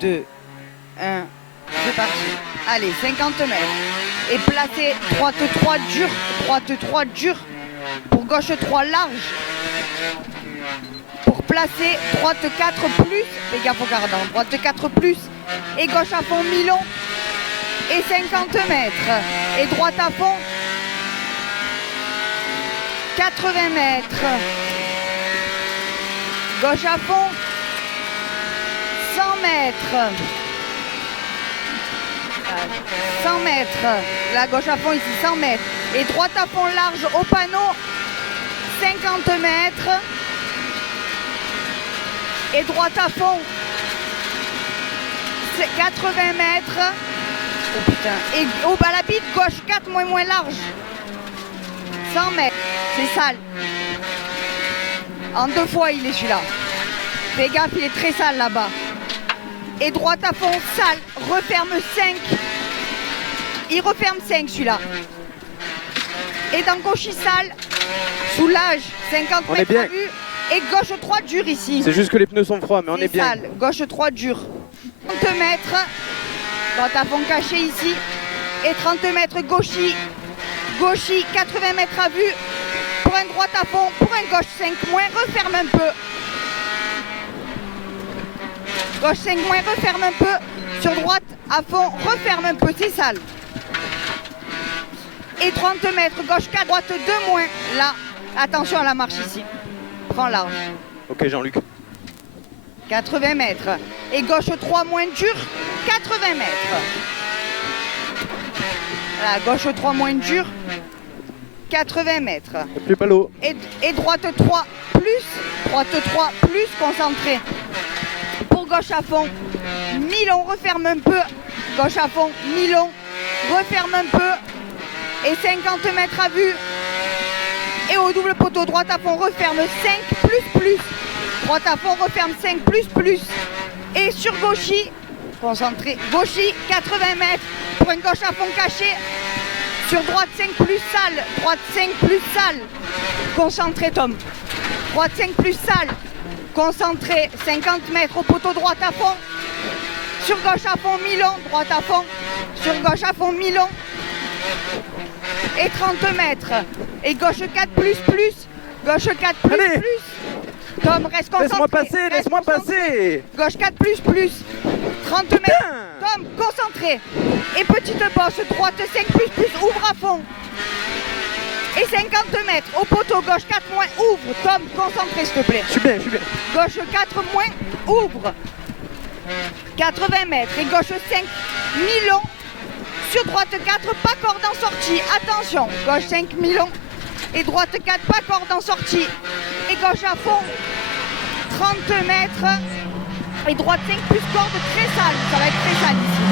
2, 1, c'est parti. Allez, 50 mètres. Et placez droite 3 dur, droite 3 dur. Pour gauche 3 large. Pour placer droite 4 plus. Fais gaffe au cardan. Droite 4 plus. Et gauche à fond mi-long. Et 50 mètres. Et droite à fond. 80 mètres. Gauche à fond. 100 mètres. 100 mètres. La gauche à fond ici, 100 mètres. Et droite à fond large au panneau. 50 mètres. Et droite à fond. 80 mètres. Oh putain. Et au bas la bite, gauche 4 moins large. 100 mètres. C'est sale. En 2 fois il est celui-là. Fais gaffe, il est très sale là-bas. Et droite à fond, sale. Referme 5. Il referme 5 celui-là. Et dans gauche il sale. Soulage. 50 on mètres est bien. à vue. Et gauche 3 dur ici. C'est juste que les pneus sont froids, mais on est bien. Sale. Gauche 3 dur. 30 mètres. Droite à fond caché ici. Et 30 mètres gauchis. Gauchis, 80 mètres à vue. Pour un droite à fond, pour un gauche 5 moins, referme un peu. Gauche 5 moins, referme un peu. Sur droite à fond, referme un peu, c'est sale. Et 30 mètres, gauche 4, droite 2 moins. Là, attention à la marche ici. Prends large. Ok Jean-Luc. 80 mètres. Et gauche 3 moins dur, 80 mètres. Voilà, gauche 3 moins dur, 80 mètres. Et plus pas l'eau. Et droite 3 plus, droite 3 plus, concentré. Pour gauche à fond, mi-long, referme un peu. Gauche à fond, mi-long, referme un peu. Et 50 mètres à vue. Et au double poteau, droite à fond, referme 5 plus. Droite à fond, referme 5 plus. Et sur gauchis, concentré, gauchis, 80 mètres. Pour une gauche à fond cachée. Sur droite 5 plus sale. Droite 5 plus sale. Concentré Tom. Droite 5 plus sale. Concentré, 50 mètres au poteau droite à fond. Sur gauche à fond, mi-long. Droite à fond. Sur gauche à fond, mi-long. Et 30 mètres. Et gauche 4 plus. Gauche 4 plus. Tom, reste concentré. Laisse-moi passer. Gauche 4 plus. 30 mètres. Tom, concentré. Et petite bosse, droite 5 plus, ouvre à fond. Et 50 mètres au poteau, gauche 4 moins, ouvre. Tom, concentré s'il te plaît. Je suis bien. Gauche 4 moins, ouvre. 80 mètres et gauche 5, mi-long. Sur droite 4, pas corde en sortie. Attention, gauche 5, mi-long. Et droite 4, pas corde en sortie. Et gauche à fond, 30 mètres. Et droite 5 plus corde, très sale. Ça va être très sale ici.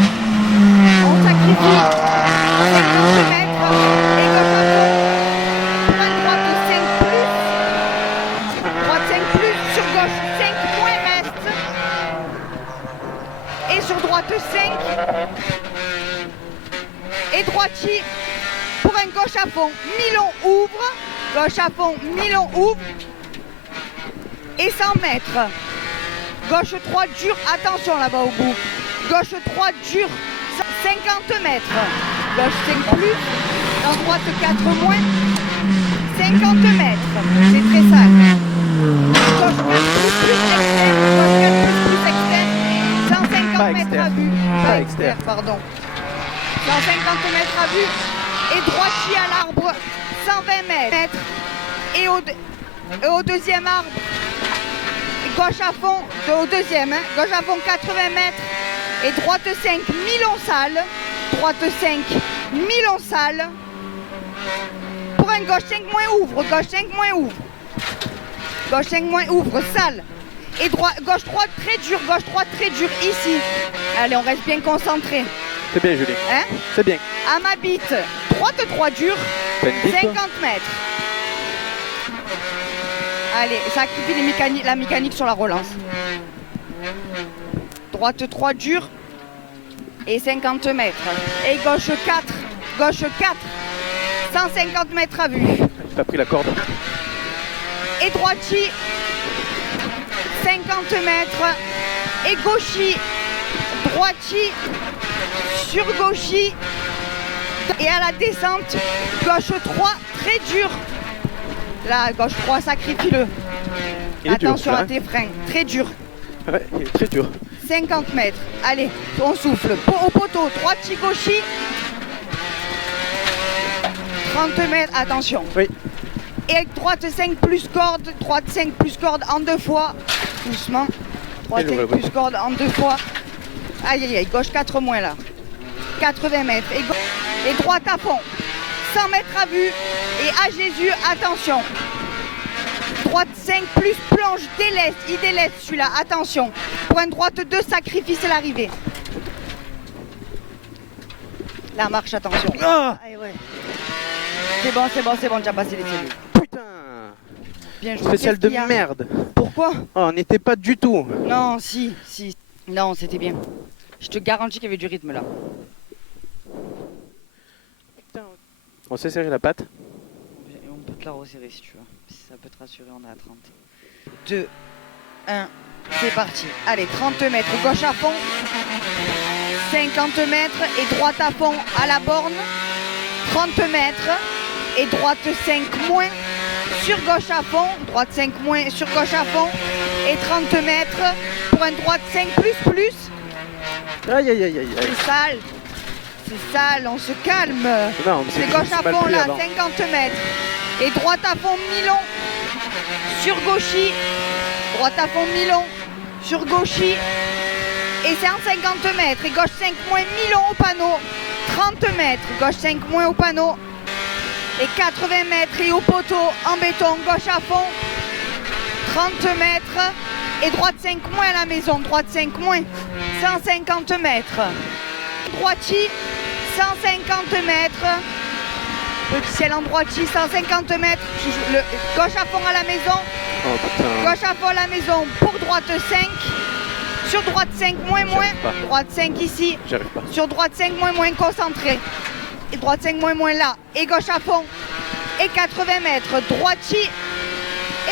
On sacrifie 50 mètres. Et gauche à fond. Pour un droite 5 plus. Droite 5 plus. Sur gauche 5 moins reste. Et sur droite 5. Et droitier. Pour un gauche à fond. Mi-long ouvre. Gauche à fond. Mi-long ouvre. Et 100 mètres. Gauche 3 dur, attention là-bas au bout. Gauche 3 dur, 50 mètres. Gauche 5 plus, dans droite 4 moins, 50 mètres. C'est très sale. Gauche 4 plus, externe. Gauche 4 plus, externe. 150 mètres à vue. Pas externe, pardon. 150 mètres à vue. Et droitier à l'arbre, 120 mètres. Et au deuxième arbre, gauche à fond, au deuxième, hein, gauche à fond 80 mètres et droite 5, mi-long sale. Droite 5, mi-long sale. Pour un gauche 5 moins ouvre, gauche 5 moins ouvre. Gauche 5 moins ouvre, sale. Et gauche 3 très dur, gauche 3 très dur ici. Allez, on reste bien concentré. C'est bien Julie. Hein? C'est bien. À ma bite, droite 3 dur, 50 mètres. Allez, ça active la mécanique sur la relance. Droite 3 dur et 50 mètres. Et gauche 4, 150 mètres à vue. T'as pris la corde. Et droitier, 50 mètres. Et gauchis, droiti, sur gauchi. Et à la descente, gauche 3, très dur. Là, gauche 3, sacrifie-le. Il est dur, Attention celui-là, à tes freins, très dur. Ouais, il est très dur. 50 mètres. Allez, on souffle. Au poteau, droiti, gauchi. 30 mètres, attention. Oui. Et droite 5 plus corde, droite 5 plus corde en 2 fois. Doucement. Droite Et le 5 vrai, plus corde en 2 fois. Aïe aïe aïe, gauche 4 moins là. 80 mètres. Et droite à fond. 100 mètres à vue. Et à Jésus, attention. Droite 5 plus plonge, délaisse. Il délaisse celui-là, attention. Point droite 2, sacrifice à l'arrivée. La marche, attention. Ah Allez, ouais. C'est bon, c'est bon, c'est bon, déjà passé les cellules. putain. Bien joué. Spécial Qu'est-ce de qu'il y a? merde. Pourquoi? Oh, on n'était pas du tout. Non, si. Non, c'était bien. Je te garantis qu'il y avait du rythme là. On s'est serré la patte. Et on peut te la resserrer si tu veux. Si ça peut te rassurer, on est à 30. 2, 1, c'est parti. Allez, 30 mètres, gauche à fond. 50 mètres et droite à fond à la borne. 30 mètres et droite 5 moins. Sur gauche à fond. Droite 5 moins sur gauche à fond. Et 30 mètres pour un droite 5 plus. Aïe aïe aïe aïe aïe. C'est sale. C'est sale, on se calme. Non, mais C'est juste gauche à mal fond pris là, avant. 50 mètres. Et droite à fond, mi-long. Sur gauchi. Droite à fond, mi-long. Sur gauchi. Et c'est en 50 mètres. Et gauche 5 moins, mi-long au panneau. 30 mètres. Gauche 5 moins au panneau. Et 80 mètres et au poteau en béton. Gauche à fond. 30 mètres. Et droite 5 moins à la maison. Droite 5 moins. 150 mètres. Droiti, 150 mètres. Petit ciel en droiti, 150 mètres. Gauche à fond à la maison. Oh putain. Gauche à fond à la maison pour droite 5. Sur droite 5 moins. J'arrive pas. Droite 5 ici. J'arrive pas. Sur droite 5 moins concentré. Et droite 5 moins là. Et gauche à fond. Et 80 mètres. Droiti.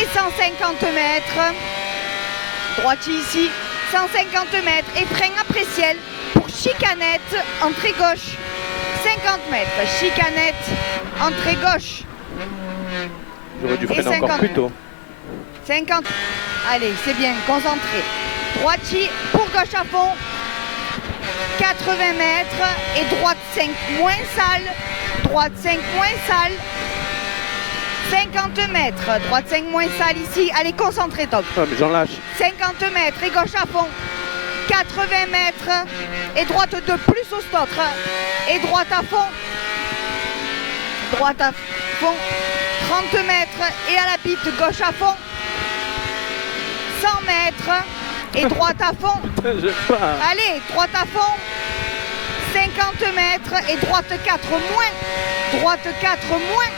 Et 150 mètres. Droiti ici. 150 mètres. Et frein après ciel. Pour chicanette, entrée gauche, 50 mètres, chicanette, entrée gauche. J'aurais dû Et freiner encore 50. plus tôt. 50, allez, c'est bien, concentré. Droiti, pour gauche à fond, 80 mètres, et droite 5 moins sale, droite 5 moins sale, 50 mètres, droite 5 moins sale ici, allez, concentré, top. Ah, mais j'en lâche. 50 mètres, et gauche à fond. 80 mètres et droite 2 plus au stotre et droite à fond 30 mètres et à la bite gauche à fond 100 mètres et droite à fond J'aime pas. allez droite à fond 50 mètres et droite 4 moins droite 4 moins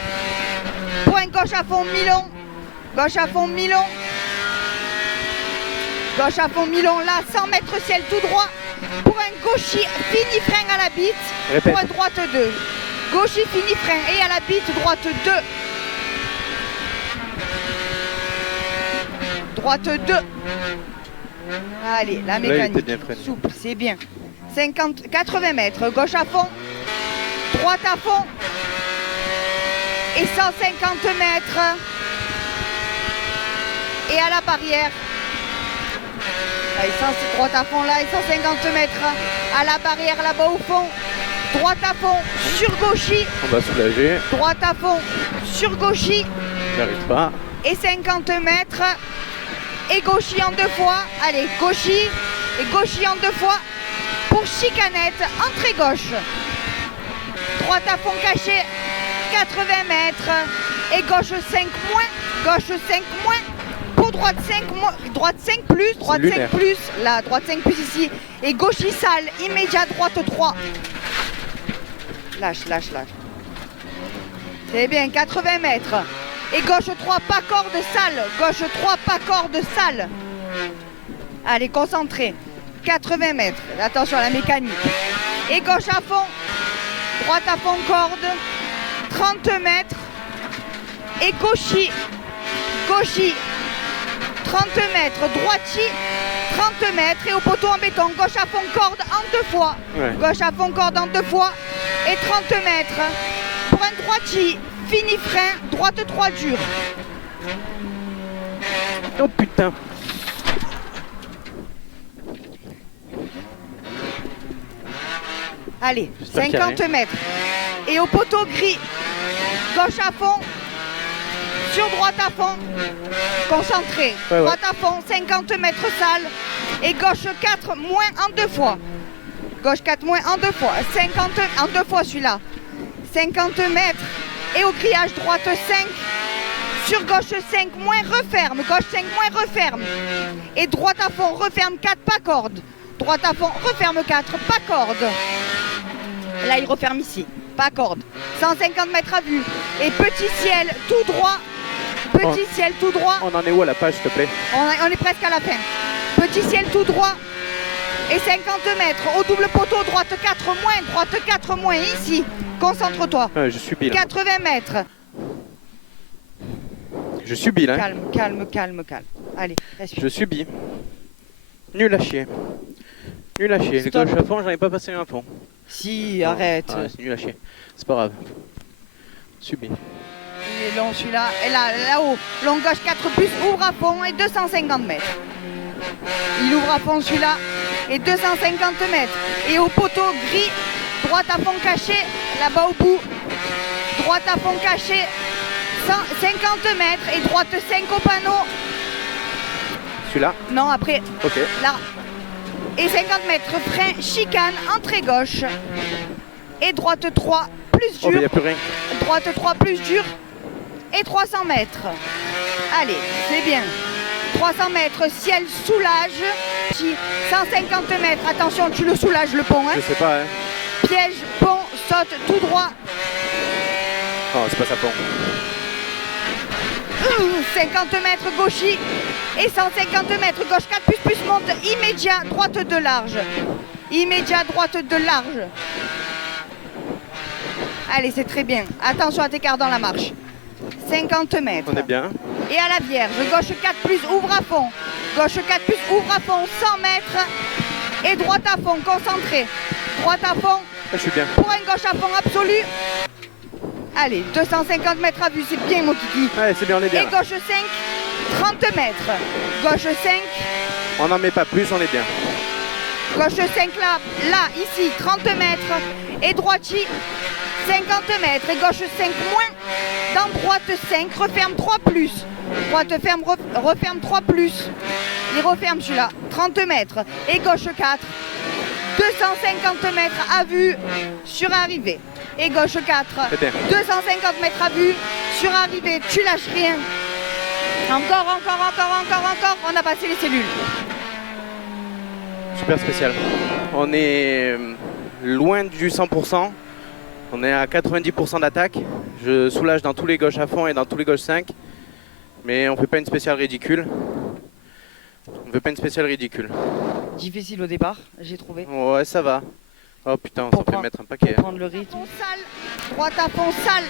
point gauche à fond mi-long gauche à fond mi-long gauche à fond mi-long là, 100 mètres ciel tout droit. Pour un gauchi, fini frein à la bite. Répète. Pour un droite 2. Gauchi, fini frein et à la bite, droite 2. Droite 2. Allez, la Là, il était mécanique. bien freiné. Souple, c'est bien. 80 mètres, gauche à fond. Droite à fond. Et 150 mètres. Et à la barrière. Allez, droite à fond là et 150 mètres à la barrière là-bas au fond. Droite à fond sur gauchi. On va soulager. Droite à fond sur gauchi. J'arrive pas. Et 50 mètres. Et gauchi en 2 fois. Allez, gauchi et gauchi en 2 fois. Pour chicanette, entrée gauche. Droite à fond caché. 80 mètres. Et gauche 5 moins. Gauche 5 moins. Pour droite 5, droite 5 plus, droite 5 lunaire. plus, là, droite 5 plus ici. Et gauche sale, immédiat, droite 3. Lâche. C'est bien, 80 mètres. Et gauche 3, pas corde sale. Gauche 3, pas corde sale. Allez, concentré. 80 mètres. Attention à la mécanique. Et gauche à fond. Droite à fond, corde. 30 mètres. Et gauchi. 30 mètres, droiti, 30 mètres et au poteau en béton, gauche à fond, corde en 2 fois. Ouais. Gauche à fond, corde en 2 fois et 30 mètres. Pour un droitier, fini frein, droite 3 dur. Oh putain. Allez, J'espère qu'il y a 50 mètres. Et au poteau gris, gauche à fond, sur droite à fond, concentré. Ouais. Droite à fond, 50 mètres sale. Et gauche 4, moins en 2 fois. Gauche 4, moins en 2 fois. 50 en 2 fois celui-là. 50 mètres. Et au grillage, droite 5. Sur gauche 5, moins referme. Gauche 5, moins referme. Et droite à fond, referme 4, pas corde. Droite à fond, referme 4, pas corde. Là, il referme ici, pas corde. 150 mètres à vue. Et petit ciel, tout droit. Petit ciel, tout droit. On en est où à la page, s'il te plaît? On est presque à la fin. Petit ciel, tout droit. Et 50 mètres. Au double poteau, droite 4 moins. Droite 4 moins, ici. Concentre-toi. Je subis là. 80 mètres. Je subis là. Calme, calme, calme, calme. Allez, respire. Je subis. Nul à chier. Nul à chier. Les Stop. gauches à fond, j'en ai pas passé un fond. Si, arrête. Ah, c'est nul à chier. C'est pas grave. Subis. Il est long celui-là. Et là, là-haut, long gauche 4 plus, ouvre à fond et 250 mètres. Il ouvre à fond celui-là et 250 mètres. Et au poteau gris, droite à fond caché, là-bas au bout. Droite à fond caché, 50 mètres et droite 5 au panneau. Celui-là? Non, après, Ok. là. Et 50 mètres, frein, chicane, entrée gauche. Et droite 3, plus Oh, mais dur. y a plus rien. Droite 3 plus dur et 300 mètres. Allez, c'est bien. 300 mètres, ciel soulage. 150 mètres, attention, tu le soulages le pont. Hein. Je sais pas, hein. Piège, pont, saute tout droit. Oh, c'est pas ça pont. 50 mètres gauchis et 150 mètres gauche 4 plus monte immédiat droite de large. Immédiat droite de large. Allez, c'est très bien. Attention à t'écarter dans la marche. 50 mètres. On est bien. Et à la vierge, gauche 4 plus, ouvre à fond. Gauche 4 plus, ouvre à fond, 100 mètres. Et droite à fond, concentré. Droite à fond, Ah, je suis bien. pour un gauche à fond absolu. Allez, 250 mètres à vue, c'est bien mon kiki. Ouais, c'est bien, on est Et bien. gauche 5, 30 mètres. Gauche 5, On n'en met pas plus, on est bien. gauche 5 là, ici, 30 mètres. Et droitier, 50 mètres. Et gauche 5 moins. Dans droite 5, referme 3 plus. Droite ferme, referme 3 plus. Il referme celui-là, 30 mètres. Et gauche 4, 250 mètres à vue sur arrivée. Et gauche 4, C'est bien. 250 mètres à vue sur arrivée. Tu lâches rien. Encore. On a passé les cellules. Super spécial. On est loin du 100%. On est à 90% d'attaque. Je soulage dans tous les gauches à fond et dans tous les gauches 5. Mais on fait pas une spéciale ridicule. On fait pas une spéciale ridicule. Difficile au départ, j'ai trouvé. Ouais, ça va. Oh putain, Pour ça fait prendre- mettre un paquet. Pour prendre le rythme. Sale, droite à fond sale.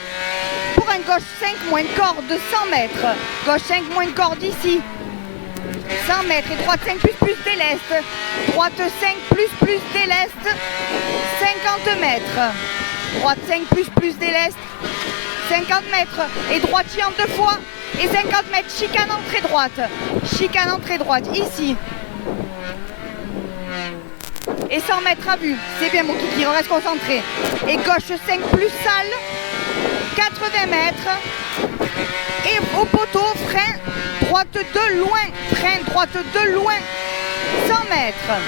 Pour un gauche 5 moins de corde de 100 mètres. Gauche 5 moins de corde ici. 100 mètres et droite 5 plus déleste. Droite 5 plus déleste. 50 mètres. Droite 5 plus déleste. 50 mètres et droitier en 2 fois. Et 50 mètres, chicane entrée droite. Chicane entrée droite, ici. Et 100 mètres à vue. C'est bien mon kiki, on reste concentré. Et gauche 5 plus sale. 80 mètres. Et au poteau, frein droite de loin. Frein droite de loin. 100 mètres.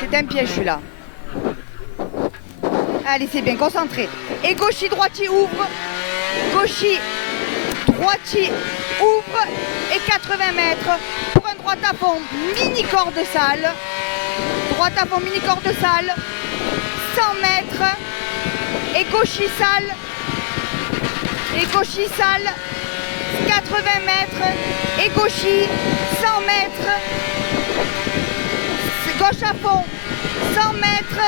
C'est un piège celui-là. Allez, c'est bien, concentré. Et gauchis, droitier ouvre. Gauchis, droitier ouvre. Et 80 mètres pour un droite à fond. Mini corde sale. Droite à fond, mini corde sale. 100 mètres. Et gauchis sale. Et gauchis sale. 80 mètres. Et gauchis, 100 mètres. Gauche à fond, 100 mètres.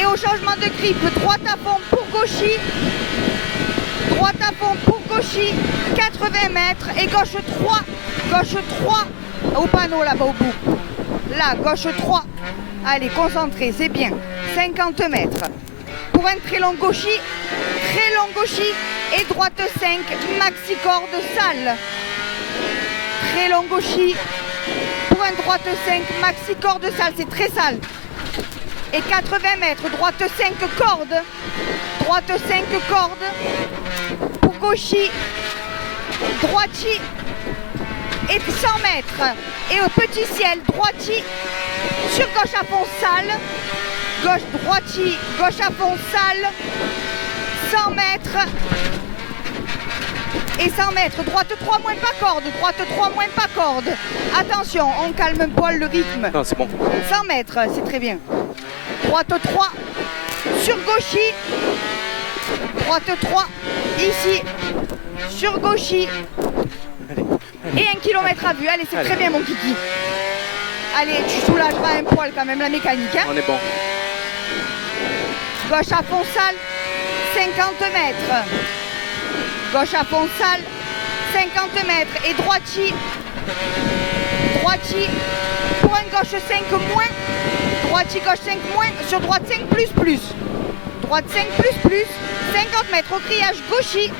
Et au changement de grippe, droite à fond pour gauchis. Droite à fond pour gauchis, 80 mètres. Et gauche 3 au panneau là-bas au bout. Là, gauche 3. Allez, concentré, c'est bien. 50 mètres. Pour un très long gauchy. Et droite 5, maxi corde sale. Très long gauchy. Pour un droite 5, maxi corde sale, c'est très sale. Et 80 mètres, droite 5 cordes. Droite 5 cordes. Pour gauchy. Droiti. Et 100 mètres. Et au petit ciel, droiti. Sur gauche à fond sale. Gauche, droiti, gauche à fond sale. 100 mètres. Et 100 mètres, droite 3 moins pas corde, droite 3 moins pas corde. Attention, on calme un poil le rythme. Non, c'est bon. 100 mètres, c'est très bien. Droite 3, sur gauchy. Droite 3, ici, sur gauchy. Et 1 km à vue. Allez, c'est très bien mon kiki. Allez, tu soulageras un poil quand même la mécanique. Hein. On est bon. Gauche à fond sale, 50 mètres. Gauche à fond sale, 50 mètres. Et droiti. Droiti. Pour un gauche 5 moins. Droiti, gauche 5 moins. Sur droite 5 plus plus. Droite 5 plus plus. 50 mètres au grillage gauchy.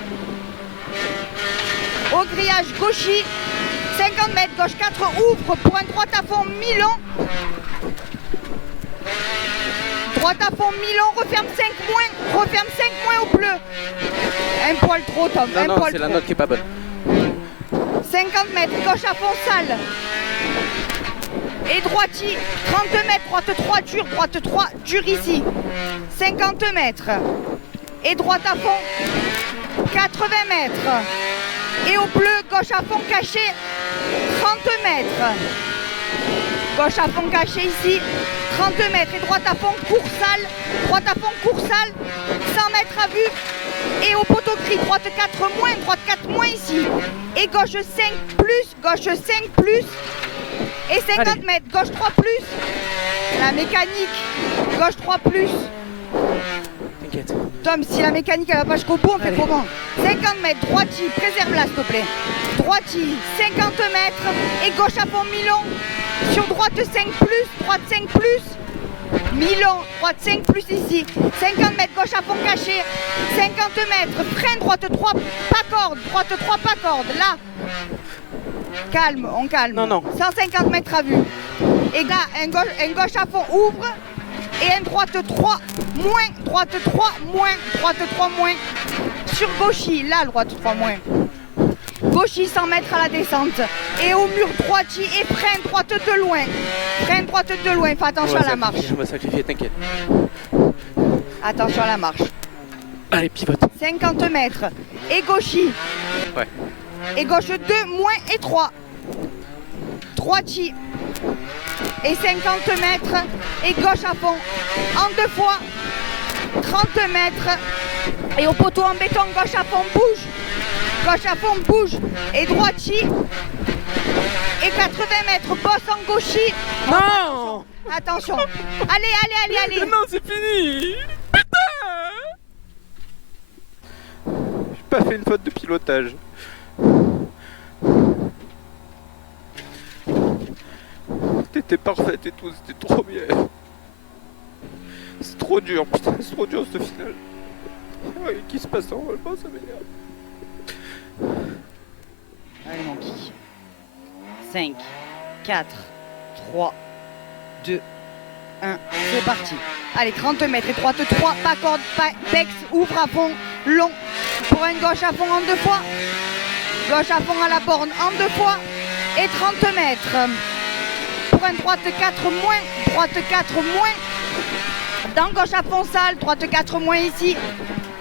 Au grillage gauchy. 50 mètres, gauche 4 ouvre pour un droite à fond mi-long. Droite à fond mi-long, referme 5 moins. Referme 5 moins au bleu. Un poil trop, Tom. Non, un non, poil c'est trop. la note qui est pas bonne. 50 mètres, gauche à fond sale. Et droiti, 30 mètres, droite 3 dur ici. 50 mètres. Et droite à fond, 80 mètres. Et au bleu, gauche à fond caché, 30 mètres. Gauche à fond caché ici, 30 mètres. Et droite à fond court sale, droite à fond court sale, 100 mètres à vue. Et au poteau gris, droite 4 moins, droite 4 moins ici. Et gauche 5 plus, gauche 5 plus. Et 50 Allez. mètres, gauche 3 plus. La mécanique, gauche 3 plus. T'inquiète. Tom, si la mécanique elle va pas jusqu'au bout, on fait Allez. comment? 50 mètres, droiti, préserve-la s'il te plaît. Droiti, 50 mètres et gauche à fond mi-long. Sur droite 5 plus, droite 5 plus. Mi-long, droite 5 plus ici. 50 mètres, gauche à fond caché. 50 mètres, frein, droite 3, pas corde. Droite 3, pas corde. Là, calme, on calme. Non, non. 150 mètres à vue. Et là, un gauche à fond ouvre. Et un droite 3 moins, droite 3 moins, droite 3 moins. Sur gauchy, là, droite 3 moins. Gauchy 100 mètres à la descente. Et au mur droiti et frein droite de loin. Frein droite de loin, fais attention à la marche. On va sacrifier, t'inquiète. Attention à la marche. Allez, pivote. 50 mètres. Et gauchy. Ouais. Et gauche 2 moins et 3. Droiti. Et 50 mètres. Et gauche à fond. En 2 fois. 30 mètres. Et au poteau en béton, gauche à fond, bouge. Gauche à fond, bouge. Et droiti. Et 80 mètres, bosse en gauchy. Non. Attention. Allez. Non, c'est fini. Putain. J'ai pas fait une faute de pilotage. T'étais parfaite et tout, c'était trop bien. C'est trop dur, putain, c'est trop dur ce final. Ouais, qui se passe normalement, ça m'énerve. Allez mon kiki. 5, 4, 3, 2, 1, c'est parti. Allez, 30 mètres et droite 3, pas corde, pas pex, ouvre à fond, long. Pour un gauche à fond en 2 fois. Gauche à fond à la borne en 2 fois. Et 30 mètres. Pour un droite 4 moins, droite 4 moins. Dans gauche à fond sale, droite 4 moins ici.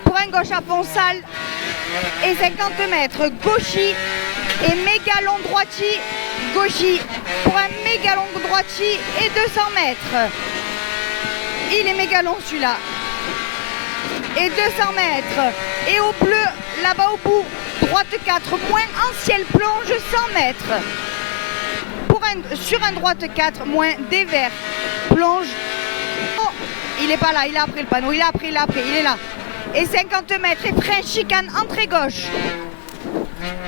Pour un gauche à fond sale. Et 50 mètres, gauchy. Et méga long droiti, gauchy. Pour un méga long droiti et 200 mètres. Il est méga long celui-là. Et 200 mètres. Et au bleu, là-bas au bout, droite 4 moins en ciel plonge 100 mètres. Sur un droite 4 moins des verts plonge. Oh, il est pas là, il a pris le panneau, il a pris, il est là. Et 50 mètres et frein chicane entrée gauche.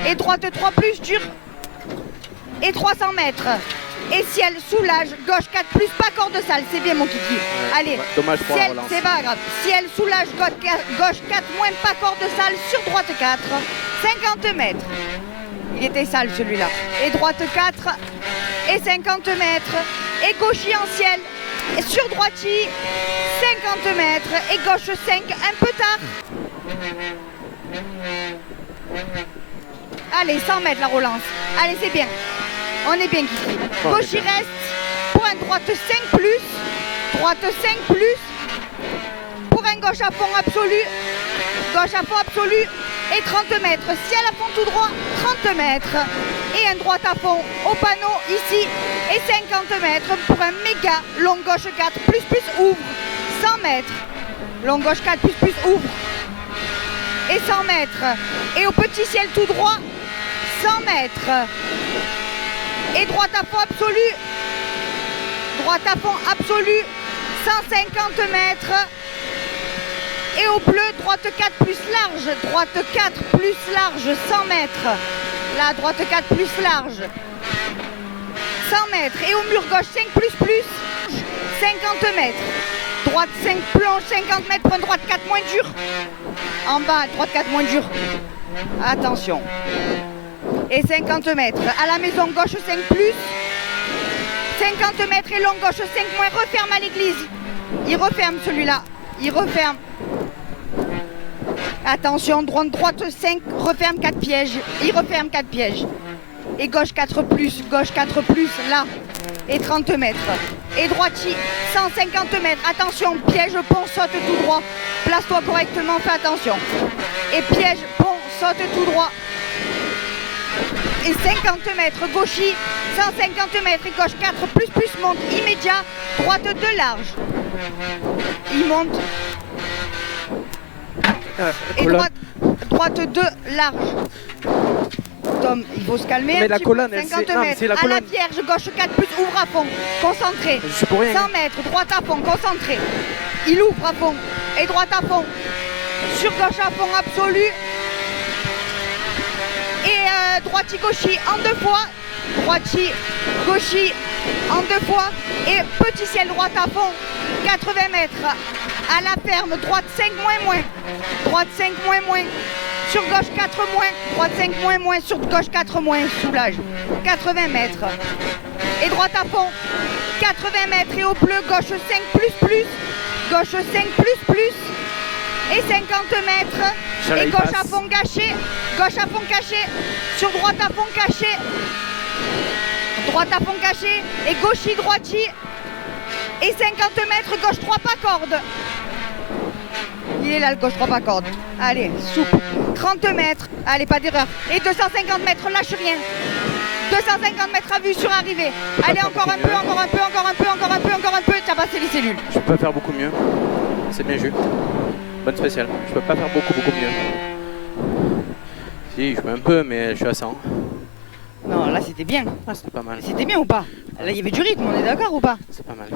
Et droite 3 plus dur. Et 300 mètres. Et ciel, soulage, gauche 4 plus, pas corde sale, c'est bien mon kiki. Ouais, Allez, dommage pour la ciel, relance. c'est pas grave. Ciel, soulage, gauche 4 moins, pas corde sale, sur droite 4, 50 mètres. Il était sale celui-là. Et droite 4, et 50 mètres. Et gauchis en ciel, et sur droiti, 50 mètres. Et gauche 5, un peu tard. Allez, 100 mètres la relance. Allez, c'est bien. On est bien Kiki. Gauche il reste. Pour un droite 5 plus. Droite 5 plus. Pour un gauche à fond absolu. Gauche à fond absolu. Et 30 mètres. Ciel à fond tout droit. 30 mètres. Et un droite à fond au panneau ici. Et 50 mètres pour un méga long gauche 4 plus plus ouvre. 100 mètres. Long gauche 4 plus plus ouvre. Et 100 mètres. Et au petit ciel tout droit. 100 mètres. Et droite à fond absolu. Droite à fond absolu. 150 mètres. Et au bleu, droite 4 plus large. Droite 4 plus large. 100 mètres. Là, droite 4 plus large. 100 mètres. Et au mur gauche 5 plus plus. 50 mètres. Droite 5 plonge 50 mètres. Point droite 4 moins dur. En bas, droite 4 moins dur. Attention. Et 50 mètres. À la maison gauche 5 plus. 50 mètres et long gauche 5 moins. Referme à l'église. Il referme celui-là. Il referme. Attention, droite 5. Referme 4 pièges. Il referme 4 pièges. Et gauche 4 plus. Gauche 4 plus. Là. Et 30 mètres. Et droiti 150 mètres. Attention, piège, pont, saute tout droit. Place-toi correctement, fais attention. Et piège, pont, saute tout droit. Et 50 mètres, gauchis, 150 mètres. Et gauche 4 plus plus monte immédiat. Droite 2 large. Il monte. Et droite 2 large. Tom, il faut se calmer. Mais un la petit colonne, peu. elle, 50 c'est- non, mais mètres. c'est la À la colonne. vierge, gauche 4 plus, ouvre à fond. Concentré. Je suis pour rien. 100 mètres, droite à fond, concentré. Il ouvre à fond. Et droite à fond. Sur gauche à fond absolu. Et droiti gauchi en 2 fois. Droiti gauchi en 2 fois. Et petit ciel droite à fond. 80 mètres. À la ferme. Droite 5 moins moins. Droite 5 moins moins. Sur gauche 4 moins. Droite 5 moins moins. Sur gauche 4 moins. Soulage. 80 mètres. Et droite à fond. 80 mètres. Et au bleu gauche 5 plus plus. Gauche 5 plus plus. Et 50 mètres. Inch'Allah, Et il gauche passe. à fond caché. Gauche à fond caché. Sur droite à fond caché. Droite à fond caché. Et gauchi droiti. Et 50 mètres. Gauche 3 pas corde. Il est là le gauche 3 pas corde. Allez, souple. 30 mètres. Allez, pas d'erreur. Et 250 mètres, lâche rien. 250 mètres à vue sur arrivée. Allez, encore un peu, encore un peu, encore un peu, encore un peu, encore un peu. T'as passé les cellules. Je peux pas faire beaucoup mieux. C'est bien juste. Bonne spéciale. Je peux pas faire beaucoup mieux. Si, je peux un peu, mais je suis à 100. Non, là c'était bien. Ah, c'était pas mal. C'était bien ou pas? Là il y avait du rythme, on est d'accord ou pas? C'est pas mal.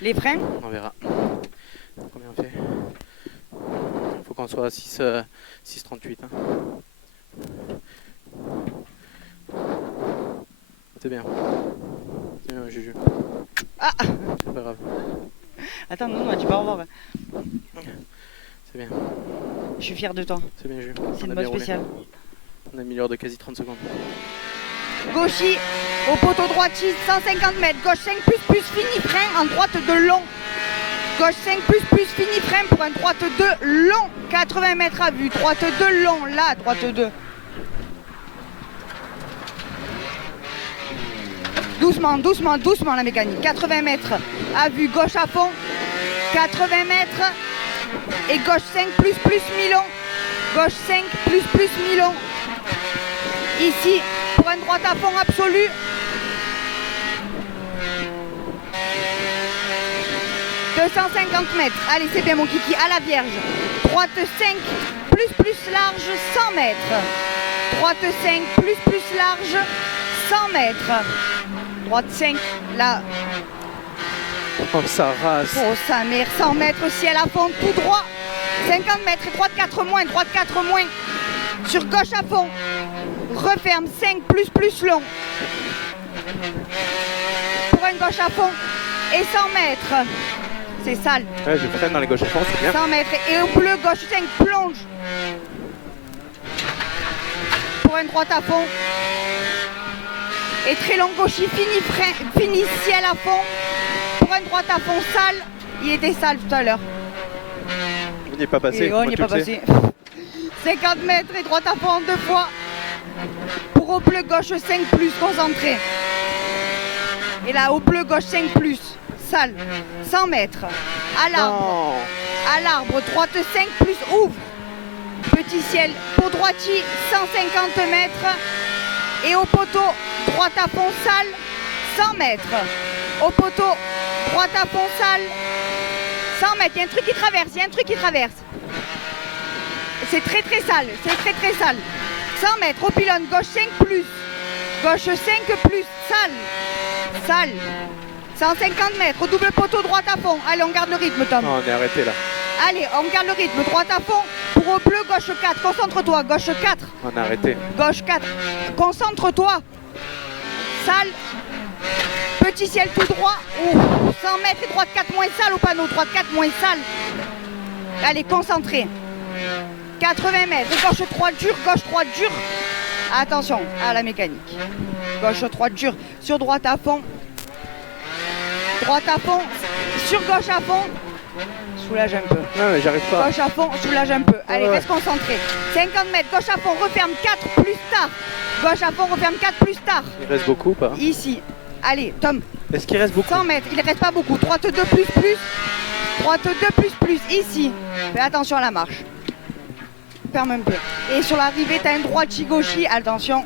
Les freins? On verra. Combien on fait? Faut qu'on soit à 6,38. Hein. C'est bien. C'est bien, Juju. Ah! C'est pas grave. Attends, non, tu peux revoir. C'est bien. Je suis fier de toi. C'est bien, Juju. C'est On une a bonne bien roulé. spéciale. On améliore de quasi 30 secondes. Gauchi, au poteau droiti, 150 mètres. Gauche 5 plus plus, fini frein en droite de long. Gauche 5 plus plus, fini frein pour un droite 2 long. 80 mètres à vue. Droite 2 long, là, droite 2. Doucement, doucement, doucement la mécanique. 80 mètres à vue, gauche à fond. 80 mètres. Et gauche 5 plus plus mi-long. Gauche 5 plus plus mi-long. Ici, pour un droite à fond absolu. « 250 mètres. Allez, c'est bien mon kiki. À la vierge. Droite 5 plus plus large, 100 mètres. Droite 5 plus plus large, 100 mètres. Droite 5, là. Oh, ça rase. Oh, sa mère. 100 mètres, ciel à fond, tout droit. 50 mètres et droite 4 moins, droite 4 moins. Sur gauche à fond. Referme 5 plus plus long. Pour un gauche à fond et 100 mètres. C'est sale. Ouais, je freine dans les gauches à fond, c'est bien. 100 mètres et au bleu, gauche 5, plonge. Pour un droite à fond. Et très long gauchis, fini ciel à fond. Pour un droite à fond sale. Il était sale tout à l'heure. On n'y est pas passé. Et on n'y est pas passé. 50 mètres et droite à fond en 2 fois. Pour au bleu, gauche 5 plus, concentré. Et là, au bleu, gauche 5 plus, sale. 100 mètres. À l'arbre. Non. À l'arbre, droite 5 plus, ouvre. Petit ciel, pour droitier, 150 mètres. Et au poteau, droite à fond, sale, 100 mètres. Au poteau, droite à fond, sale, 100 mètres. Il y a un truc qui traverse, il y a un truc qui traverse. C'est très très sale, c'est très très sale. 100 mètres, au pylône, gauche 5 plus. Gauche 5 plus, sale. Sale. 150 mètres, au double poteau, droite à fond. Allez, on garde le rythme, Tom. Non, on est arrêté là. Allez, on garde le rythme, droite à fond. Pour au bleu, gauche 4, concentre-toi, gauche 4. On est arrêté. Gauche 4, concentre-toi. Sale. Petit ciel tout droit. Ouh. 100 mètres et droite 4 moins sale au panneau. Droite 4 moins sale. Allez, concentré. 80 mètres. Gauche 3 dur, gauche 3 dur. Attention à la mécanique. Gauche 3 dur. Sur droite à fond. Droite à fond. Sur gauche à fond. Soulage un peu. Non, mais j'arrive pas. Gauche à fond, soulage un peu. Allez, Ouais. reste concentré. 50 mètres, gauche à fond, referme 4 plus tard. Gauche à fond, referme 4 plus tard. Il reste beaucoup ou pas? Ici. Allez, Tom, Est-ce qu'il reste beaucoup? 100 mètres, il ne reste pas beaucoup. Droite 2 plus plus. Droite 2 plus. Ici. Fais attention à la marche. Ferme un peu. Et sur l'arrivée, tu as un droitier gauchis. Attention.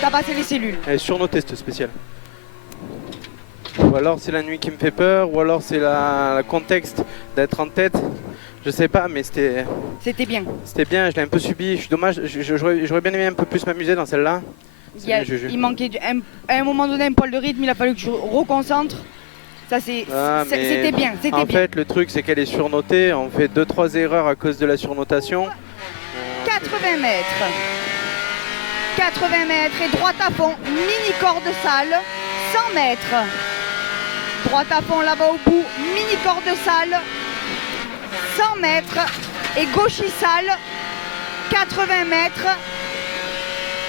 T'as passé les cellules. Elle est surnotée cette spéciale. Ou alors c'est la nuit qui me fait peur, ou alors c'est le contexte d'être en tête. Je sais pas, mais c'était C'était bien. bien, je l'ai un peu subi. Je suis dommage, j'aurais bien aimé un peu plus m'amuser dans celle-là. C'est bien, Juju. Il manquait à un moment donné un poil de rythme. Il a fallu que je reconcentre. Ça, Ah, mais c'était bien. C'était En bien. fait, le truc, c'est qu'elle est surnotée. On fait 2-3 erreurs à cause de la surnotation. 80 mètres. 80 mètres et droite à fond, mini corde sale, 100 mètres. Droite à fond là-bas au bout, mini corde sale, 100 mètres et gauchis sale, 80 mètres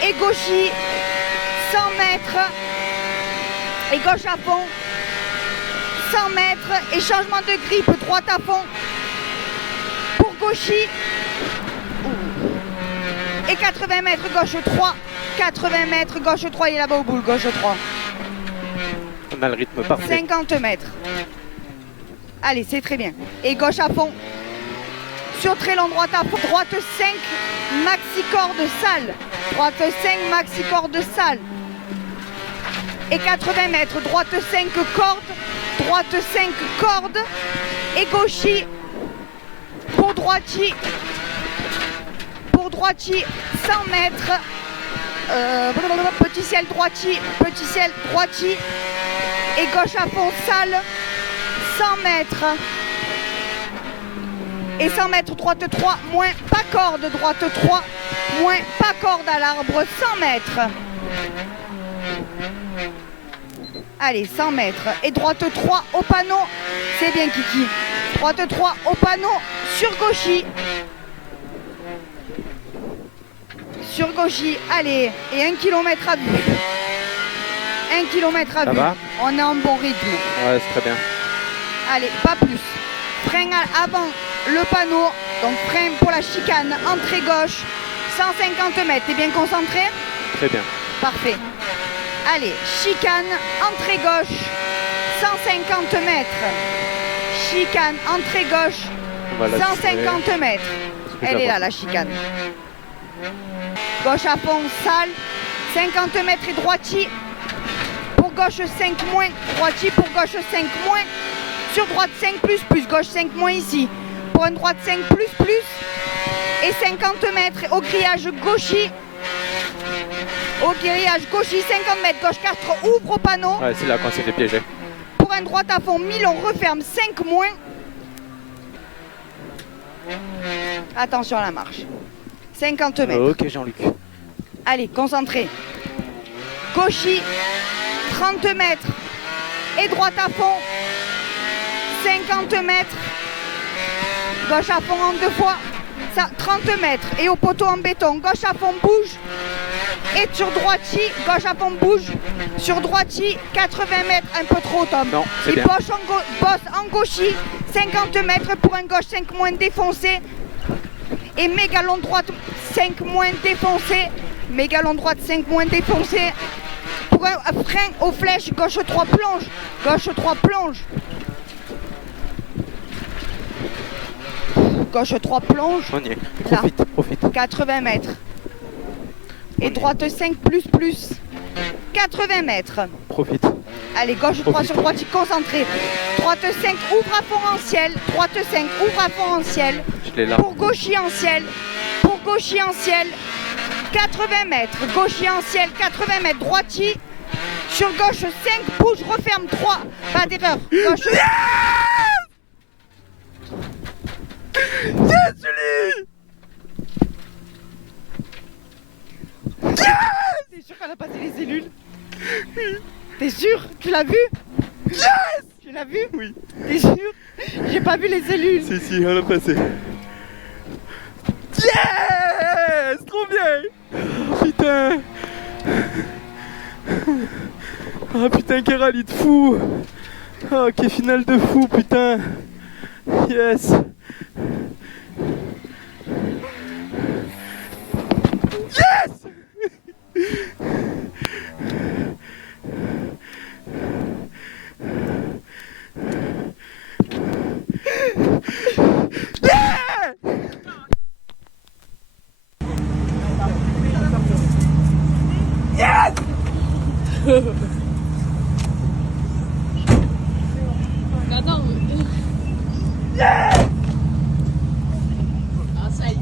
et gauchis, 100 mètres et gauche à fond, 100 mètres et changement de grippe, droite à fond pour gauchis. Et 80 mètres, gauche 3. 80 mètres, gauche 3, il est là-bas au bout, gauche 3. On a le rythme parfait. 50 mètres. Allez, c'est très bien. Et gauche à fond. Sur très long, droite à fond. Droite 5, maxi corde sale. Droite 5, maxi corde sale. Et 80 mètres, droite 5 corde. Droite 5 corde. Et gauchis pour droitier. Pour droitier, 100 mètres. Petit ciel droitier. Et gauche à fond, sale. 100 mètres. Et 100 mètres, droite 3, moins pas corde, droite 3, moins pas corde à l'arbre, 100 mètres. Allez, 100 mètres. Et droite 3 au panneau, c'est bien Kiki. Droite 3 au panneau, sur gauchis. Sur gauchis, allez, et 1 km à vue. 1 km à Ça vue. va? On est en bon rythme. Ouais, c'est très bien. Allez, pas plus. Frein avant le panneau. Donc frein pour la chicane, entrée gauche, 150 mètres. T'es bien concentré? Très bien. Parfait. Allez, chicane, entrée gauche, 150 mètres. Chicane, entrée gauche, On va la 150 mètres. Parce que Elle je est la là, la chicane. Gauche à fond, sale, 50 mètres et droitier. Pour gauche 5 moins, droitier pour gauche 5 moins. Sur droite 5 plus, gauche 5 moins ici. Pour une droite 5 plus, et 50 mètres au grillage gauchis. Au grillage gauchis, 50 mètres, gauche 4, ouvre au panneau. Ouais, c'est là qu'on s'est fait piéger. Pour un droite à fond, 1000, on referme 5 moins. Attention à la marche. 50 mètres. Ok, Jean-Luc. Allez, concentré. gauchis, 30 mètres. Et droite à fond, 50 mètres. Gauche à fond en 2 fois, ça, 30 mètres. Et au poteau en béton, gauche à fond bouge. Et sur droiti, gauche à fond bouge. Sur droiti, 80 mètres, un peu trop Tom. Non, c'est Il bien. bosse en gauchis, 50 mètres pour un gauche 5 moins défoncé. Et mégalon droite 5 moins défoncé. Mégalon droite 5 moins défoncé. Pour un frein aux flèches, gauche 3 plonge. Gauche 3 plonge. Gauche 3 plonge. On y est. Là. Profite. 80 mètres. Et droite 5 plus. 80 mètres. Profite. Allez, gauche 3 sur droite, concentré. Droite 5, ouvre à fond en ciel. Droite 5, ouvre à fond en ciel. Je l'ai là. Pour gauchis en ciel. Pour gauchis en ciel. 80 mètres. Gauchis en ciel, 80 mètres. Droiti. Sur gauche 5, bouge, referme 3. Pas d'erreur. Gauche. Yes, Julie! T'es sûr qu'elle a passé les cellules? T'es sûr? Tu l'as vu? Yes! Tu l'as vu? Oui. T'es sûr? J'ai pas vu les cellules. Si, on l'a passé. Yes! Trop bien! Oh, putain! Ah putain, quel rallye de fou! Oh, quel finale de fou, putain! Yes! Yes! Attends. Ah, ça y est.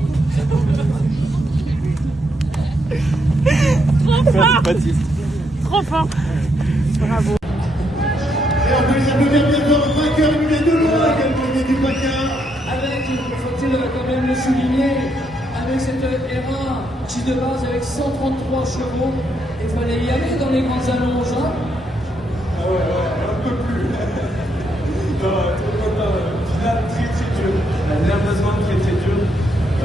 Trop fort. Trop fort. Bravo. Et on peut les applaudir bien fort, vainqueur de loin, également du PACA. Avec, faut-il quand même le souligner, avec cette R1 qui de base avec 133 chevaux, il fallait y aller dans les grandes allonges. Hein. Ah ouais, un peu plus. Non, trop content. Finale très dur. Nerveusement très dur.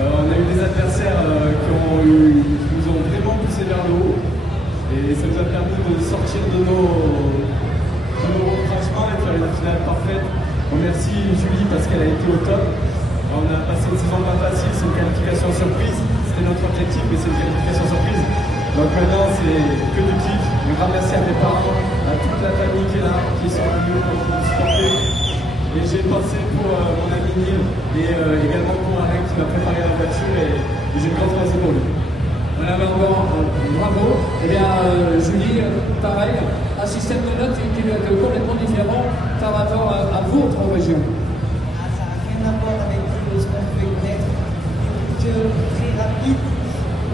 On a eu des adversaires qui nous ont vraiment poussé vers le haut. Et ça nous a permis de sortir de nos retranchements et de faire une finale parfaite. On remercie Julie parce qu'elle a été au top. On a passé une saison pas facile, c'est une qualification surprise. C'était notre objectif, mais c'est une qualification surprise. Donc maintenant, c'est que du kiff. Un grand merci à mes parents, à toute la famille qui est là, qui sont venus pour nous supporter. Et j'ai pensé pour mon ami Neil et également pour Alain qui m'a préparé la voiture et j'ai une grande pensée pour lui. Voilà, bravo. Eh bien, Julie, pareil, un système de notes qui est complètement différent par rapport à votre région. Ça n'a rien à voir avec ce qu'on pouvait connaître. Très rapide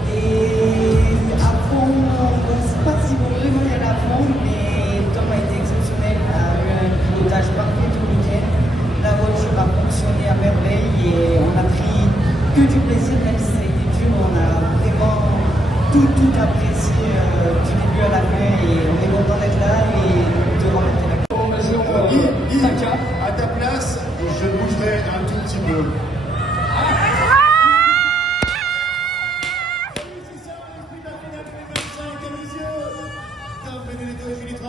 et à fond, on ne sait pas si on peut vraiment y aller à fond, mais Tom a été exceptionnel, a eu un pilotage parfait tout le week-end. La voiture a fonctionné à merveille et on a pris que du plaisir, même si ça a été dur. On a vraiment tout apprécié du début à la fin et on est content d'être là et de remporter la PACA. À ta place, je bougerai un tout petit peu.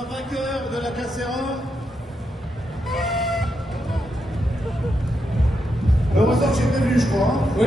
Vainqueur de la classe R1. Heureusement que j'ai prévenu, je crois. Oui.